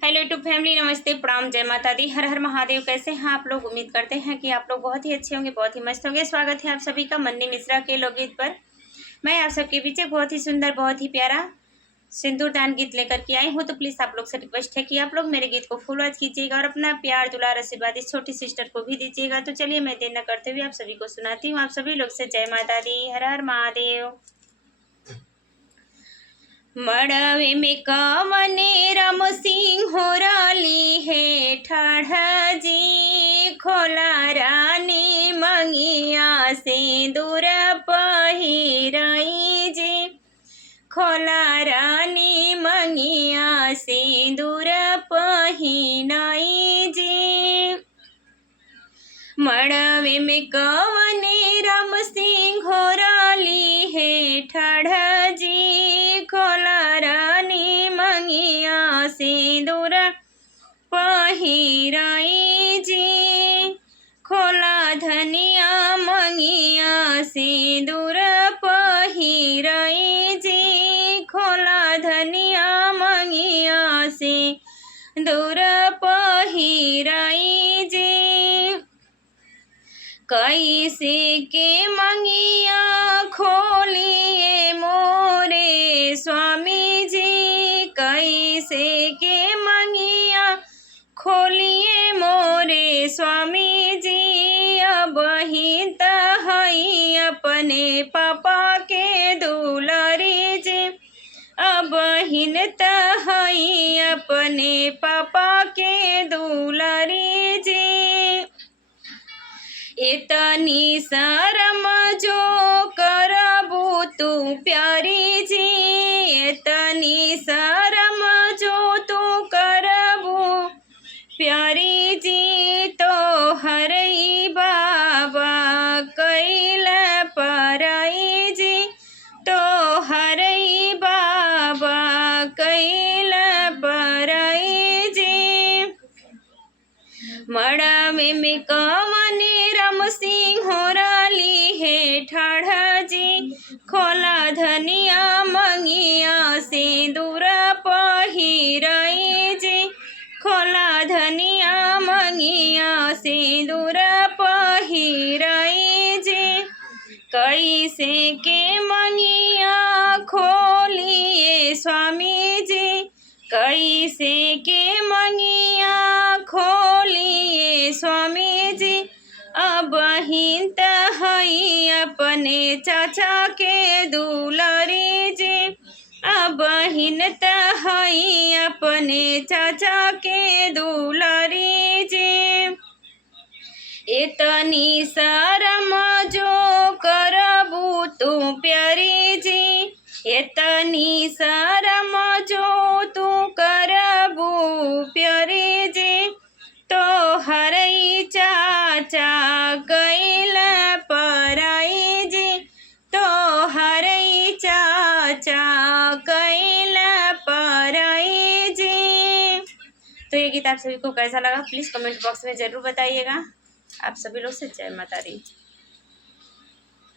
Hello YouTube family, नमस्ते, प्रणाम, जय माता दी, हर हर महादेव। कैसे हैं आप लोग? उम्मीद करते हैं कि आप लोग बहुत ही अच्छे होंगे, बहुत ही मस्त होंगे। स्वागत है आप सभी का मन्नी मिश्रा के लोकगीत पर। मैं आप सबके बीच एक बहुत ही सुंदर, बहुत ही प्यारा सिंदूरदान गीत लेकर के आई हूँ। तो प्लीज़ आप लोग से रिक्वेस्ट है कि आप लोग मेरे गीत को फुल वॉच कीजिएगा और अपना प्यार दुलार आशीर्वाद इस छोटी सिस्टर को भी दीजिएगा। तो चलिए मैं देर न करते हुए आप सभी को सुनाती हूँ। आप सभी लोग से जय माता दी, हर हर महादेव। मड़वे में कवने राम सिंह राली है ठाढ़ा जी, खोला रानी मंगिया से दूर पहिराई जी, खोला रानी मंगिया से दूर पहिनाई जी। मड़वे में कवने राम सिंह राली है ठाढ़ा जी, खोला रानी मंगिया सिंदूर पहिराई जी, खोला धनिया मंगिया सिंदूर पहिराई जी, खोला धनिया मंगिया सिंदूर पहिराई जी। कैसे के मंगिया खोलिए मोरे स्वामी जी, कैसे के मंगिया खोलिए मोरे स्वामी जी। अब ही तहई अपने पापा के दुलारी जी, अब हिन तहई अपने पापा के दुलारी जी। इतनी शर्म जो करबू तू प्यारी जी, इतनी शर्म जो तू करबू प्यारी जी, तो हरई बाबा कैल पराई जी, तो हरई बाबा कैल पराई जी। मड़वे में कवने राम सिंह राली है ठाढ़ा जी, खोला धनिया मंगिया सिंदूर पहिराई जी, खोला धनिया मंगिया सिंदूर पहिराई जी। कैसे के मंगिया खोलिए स्वामी जी, कैसे के मंगिया खोलिए स्वामी जी। अब ही तहई अपने चाचा के दुलारी जी, अब हिन तहई अपने चाचा के दुलारी जी। इतनी शर्म जो करबू तू प्यारी जी, इतनी शर्म जो तू करबू प्यारी जी, तो हरई चाचा कैल पराई जी, तो हरई चाचा कैल पराई जी। तो ये गीत आप सभी को कैसा लगा प्लीज़ कमेंट बॉक्स में ज़रूर बताइएगा। आप सभी लोग से जय माता दी।